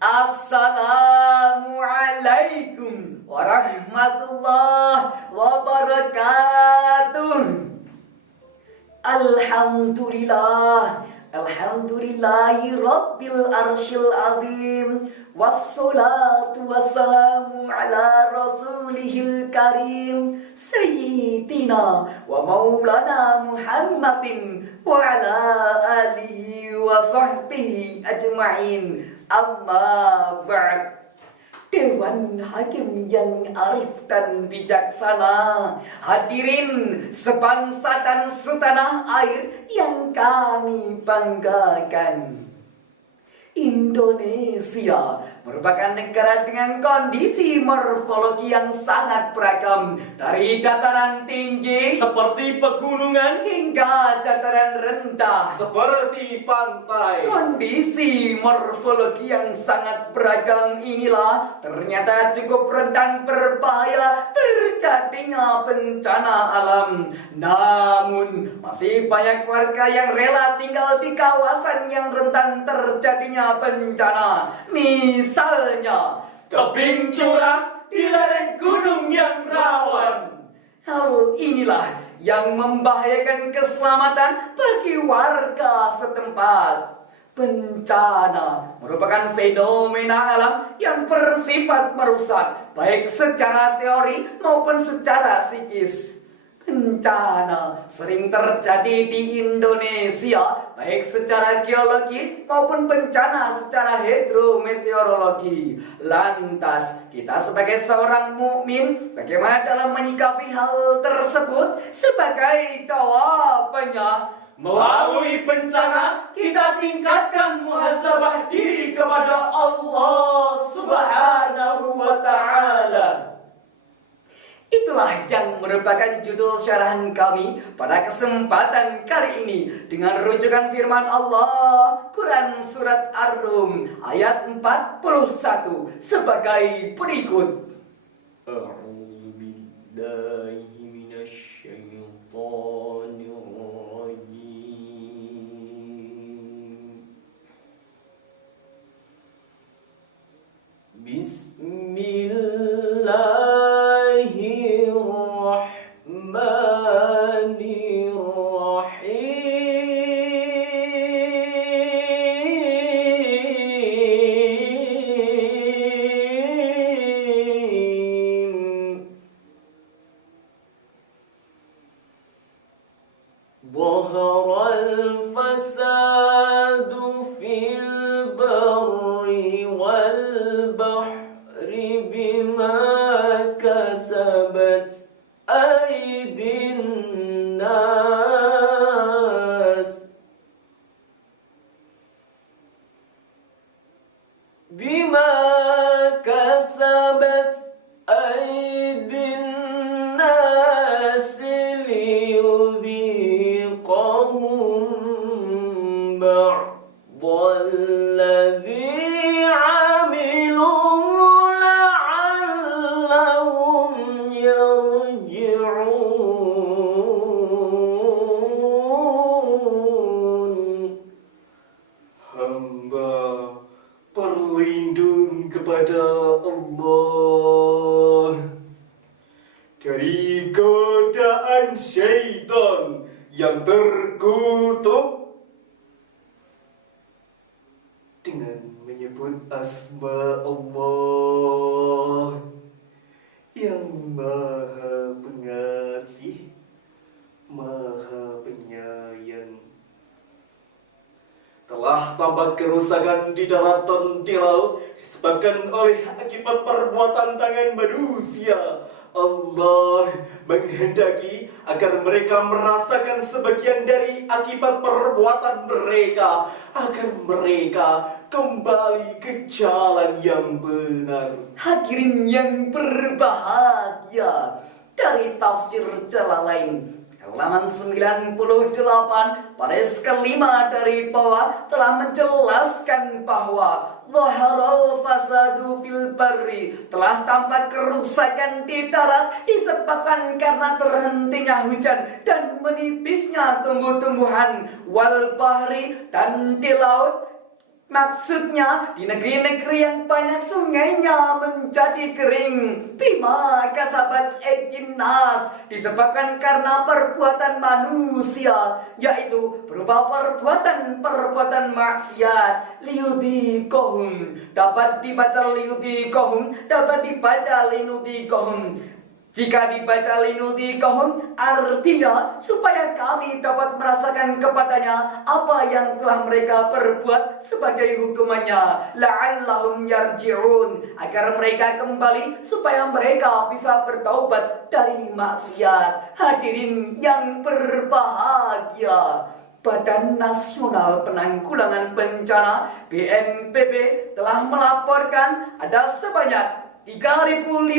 Assalamualaikum warahmatullahi wabarakatuh. Alhamdulillahi rabbil arsyil azim. Wassalatu wassalamu ala rasulihil karim Sayyidina wa maulana Muhammadin wa ala alihi wa sahbihi ajma'in. Amma ba'd. Dewan Hakim yang arif dan bijaksana, hadirin sebangsa dan setanah air yang kami banggakan. Indonesia merupakan negara dengan kondisi morfologi yang sangat beragam, dari dataran tinggi seperti pegunungan hingga dataran rendah seperti pantai. Kondisi morfologi yang sangat beragam inilah ternyata cukup rentan berbahaya terjadinya bencana alam. Namun masih banyak warga yang rela tinggal di kawasan yang rentan terjadinya bencana. Misalnya Tebing curam di lereng gunung yang rawan. hal inilah yang membahayakan keselamatan bagi warga setempat. Bencana merupakan fenomena alam yang bersifat merusak, baik secara teori maupun secara psikis. Bencana sering terjadi di Indonesia, baik secara geologi maupun bencana secara hidrometeorologi. Lantas, kita sebagai seorang mukmin, bagaimana dalam menyikapi hal tersebut? Sebagai jawabannya, Melalui bencana, kita tingkatkan muhasabah diri kepada Allah Subhanahu wa Ta'ala. itulah yang merupakan judul syarahan kami pada kesempatan kali ini dengan rujukan firman Allah Quran Surat Ar-Rum ayat 41 sebagai berikut. A'udzu billahi minasyaitonir rajim. ظهر الفساد في البر والبحر بما كسبت أيدي الناس بما كسبت أيدي الناس ليذيقهم بعض الذي عملوا لعلهم يرجعون. Hamba berlindung kepada Allah dari godaan syaitan yang terkutuk dengan menyebut asma Allah yang Maha Pengasih, Maha Penyayang. Telah tampak kerusakan di darat dan di laut disebabkan oleh akibat perbuatan tangan manusia. Allah menghendaki agar mereka merasakan sebagian dari akibat perbuatan mereka, agar mereka kembali ke jalan yang benar. Hadirin yang berbahagia, dari tafsir Jalalain halaman 98 baris kelima dari bawah telah menjelaskan bahwa zaharal fasadu fil barri, telah tampak kerusakan di darat disebabkan karena terhentinya hujan dan menipisnya tumbuh-tumbuhan, wal bahri, dan di laut Maksudnya di negeri-negeri yang banyak sungainya menjadi kering. Bima kasabat aydin nas, disebabkan karena perbuatan manusia, yaitu berupa perbuatan maksiat. Liyudhiqahum, dapat dibaca liyudhiqahum, dapat dibaca linudhiqahum. Jika dibaca linudhiqahum, artinya supaya kami dapat merasakan kepadanya apa yang telah mereka perbuat sebagai hukumannya. La'allahum yarji'un, agar mereka kembali supaya mereka bisa bertaubat dari maksiat. Hadirin yang berbahagia, Badan Nasional Penanggulangan Bencana BNPB telah melaporkan ada sebanyak 3.522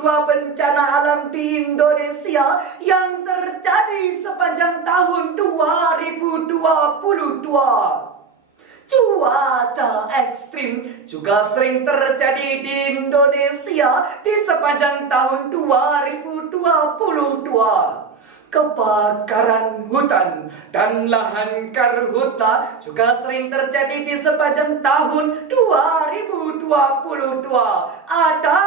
bencana alam di Indonesia yang terjadi sepanjang tahun 2022. Cuaca ekstrim juga sering terjadi di Indonesia di sepanjang tahun 2022. Kebakaran hutan dan lahan karhutla juga sering terjadi di sepanjang tahun 2022. Ada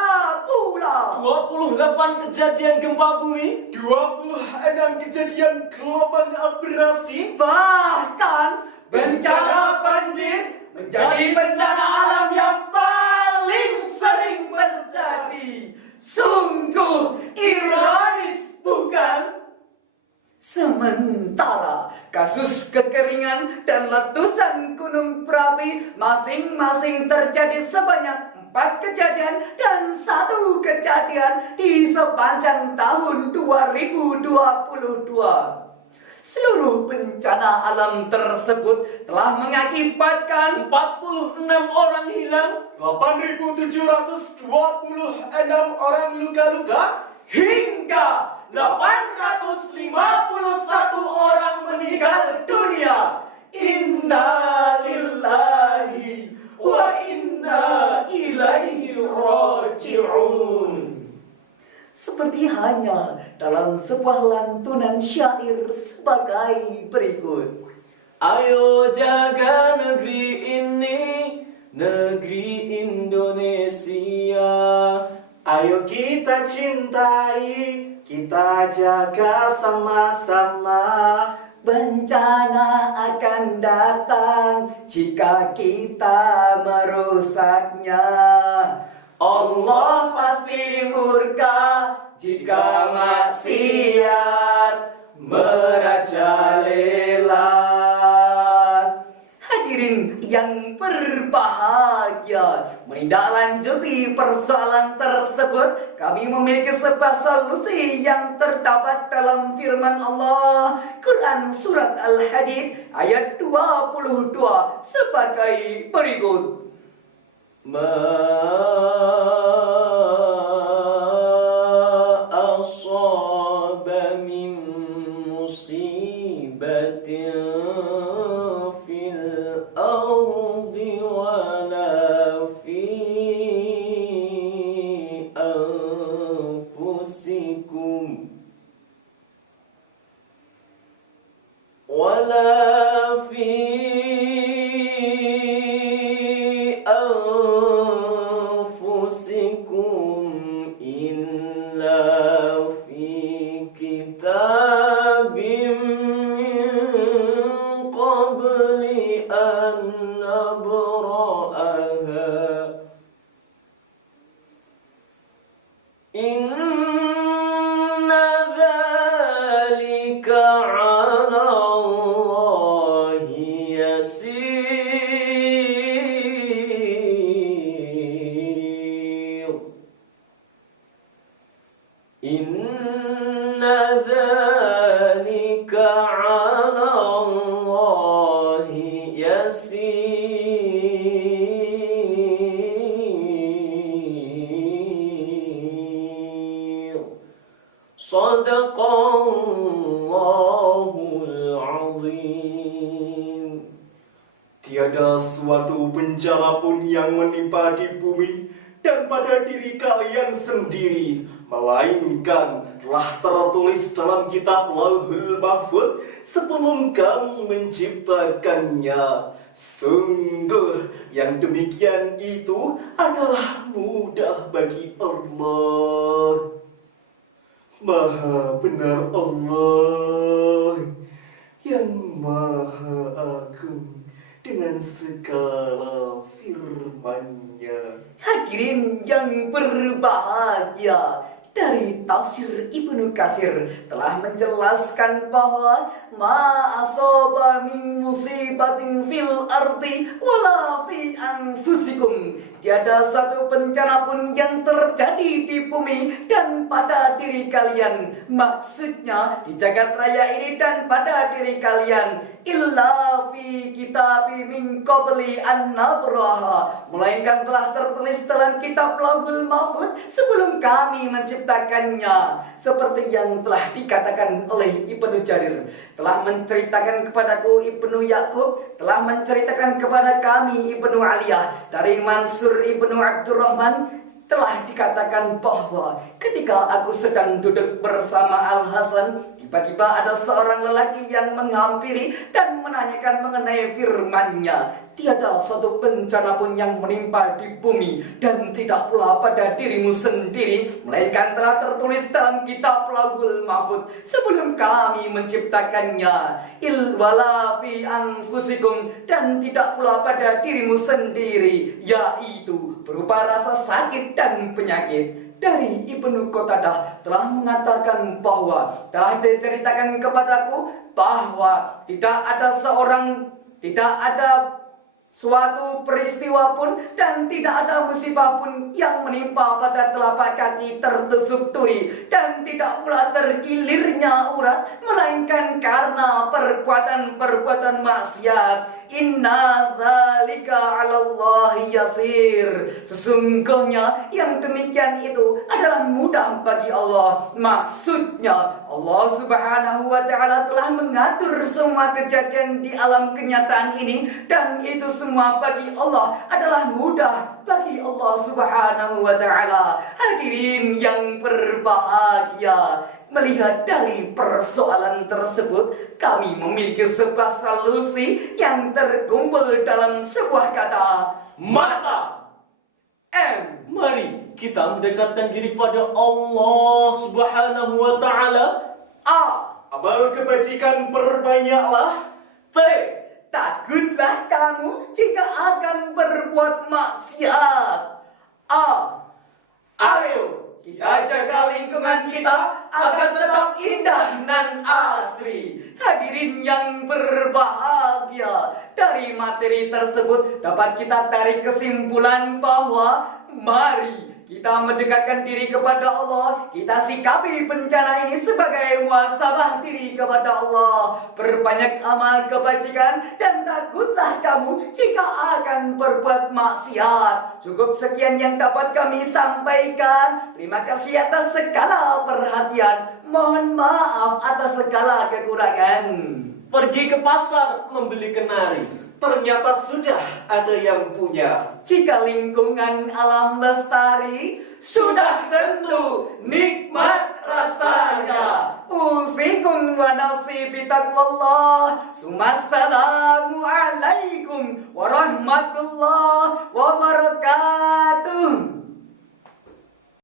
pula 28 kejadian gempa bumi, 26 kejadian gelombang abrasi, bahkan bencana banjir menjadi bencana alam yang paling sering terjadi. Sungguh ironis, bukan? Sementara kasus kekeringan dan letusan gunung berapi masing-masing terjadi sebanyak 4 kejadian dan 1 kejadian di sepanjang tahun 2022. Seluruh bencana alam tersebut telah mengakibatkan 46 orang hilang, 8.726 orang luka-luka, hingga 851 orang meninggal dunia. Inna lillahi wa inna ilaihi raji'un. Seperti hanya dalam sebuah lantunan syair sebagai berikut. ayo jaga negeri ini, negeri Indonesia. Ayo kita cintai, kita jaga sama-sama. Bencana akan datang jika kita merusaknya. Allah pasti murka jika maksiat merajalela. Hadirin yang berbahagia, menindaklanjuti persoalan tersebut, kami memiliki sebuah solusi yang terdapat dalam firman Allah, Quran Surat Al-Hadid ayat 22 sebagai berikut. Ma asaba min musibatin fil ardi wala fi anfusikum wala fi Inna dzalika 'ala Allahi yasir. Shadaqallahul 'azim. Tiada suatu bencana pun yang menimpa di bumi dan pada diri kalian sendiri, melainkan telah tertulis dalam kitab Lauhul Mahfuz sebelum kami menciptakannya. Sungguh yang demikian itu adalah mudah bagi Allah. Maha benar Allah yang maha agung dengan segala firman-Nya. Hadirin yang berbahagia, dari tafsir Ibnu Katsir telah menjelaskan bahwa ma asaba min musibatin fil ardi wala fi anfusikum. Tiada satu bencana pun yang terjadi di bumi dan pada diri kalian. Maksudnya di jagat raya ini dan pada diri kalian. Illa fi kitabi min qabli an nabraha. Melainkan telah tertulis dalam kitab Lauhul Mahfuz sebelum kami menciptakannya. Seperti yang telah dikatakan oleh Ibnu Jarir, telah menceritakan kepadaku Ibnu Yakub, telah menceritakan kepada kami Ibnu Aliyah dari Mansur Ibnu Abdurrahman, telah dikatakan bahwa ketika aku sedang duduk bersama Al-Hasan, tiba-tiba ada seorang lelaki yang menghampiri dan menanyakan mengenai firman-Nya. Tiada suatu bencana pun yang menimpa di bumi dan tidak pula pada dirimu sendiri, melainkan telah tertulis dalam kitab Lauhul Mahfuz sebelum kami menciptakannya. Wala fi anfusikum, dan tidak pula pada dirimu sendiri, yaitu berupa rasa sakit dan penyakit. Dari Ibnu Qatadah telah mengatakan bahwa telah diceritakan kepadaku bahwa tidak ada suatu peristiwa pun dan tidak ada musibah pun yang menimpa pada telapak kaki tertusuk duri dan tidak pula tergilirnya urat, melainkan karena perbuatan-perbuatan maksiat. Inna dzalika 'alallahi yasir. Sesungguhnya yang demikian itu adalah mudah bagi Allah. Maksudnya Allah Subhanahu wa ta'ala telah mengatur semua kejadian di alam kenyataan ini, dan itu semua bagi Allah adalah mudah bagi Allah Subhanahu wa ta'ala. Hadirin yang berbahagia, melihat dari persoalan tersebut, kami memiliki sebuah solusi yang terkumpul dalam sebuah kata, Mata. Mari kita mendekatkan diri pada Allah Subhanahu wa ta'ala. Amal kebajikan perbanyaklah. Takutlah kamu jika akan berbuat maksiat. Ayo kita jaga lingkungan kita agar tetap indah dan asri. Hadirin yang berbahagia, dari materi tersebut dapat kita tarik kesimpulan bahwa mari kita mendekatkan diri kepada Allah. Kita sikapi bencana ini sebagai muhasabah diri kepada Allah. Perbanyak amal kebajikan dan takutlah kamu jika akan berbuat maksiat. Cukup sekian yang dapat kami sampaikan. Terima kasih atas segala perhatian. Mohon maaf atas segala kekurangan. Pergi ke pasar membeli kenari, Ternyata sudah ada yang punya. Jika lingkungan alam lestari, sudah tentu nikmat rasanya. Usikum wa nafsi bitaqwallah. Assalamu alaikum warahmatullahi wabarakatuh.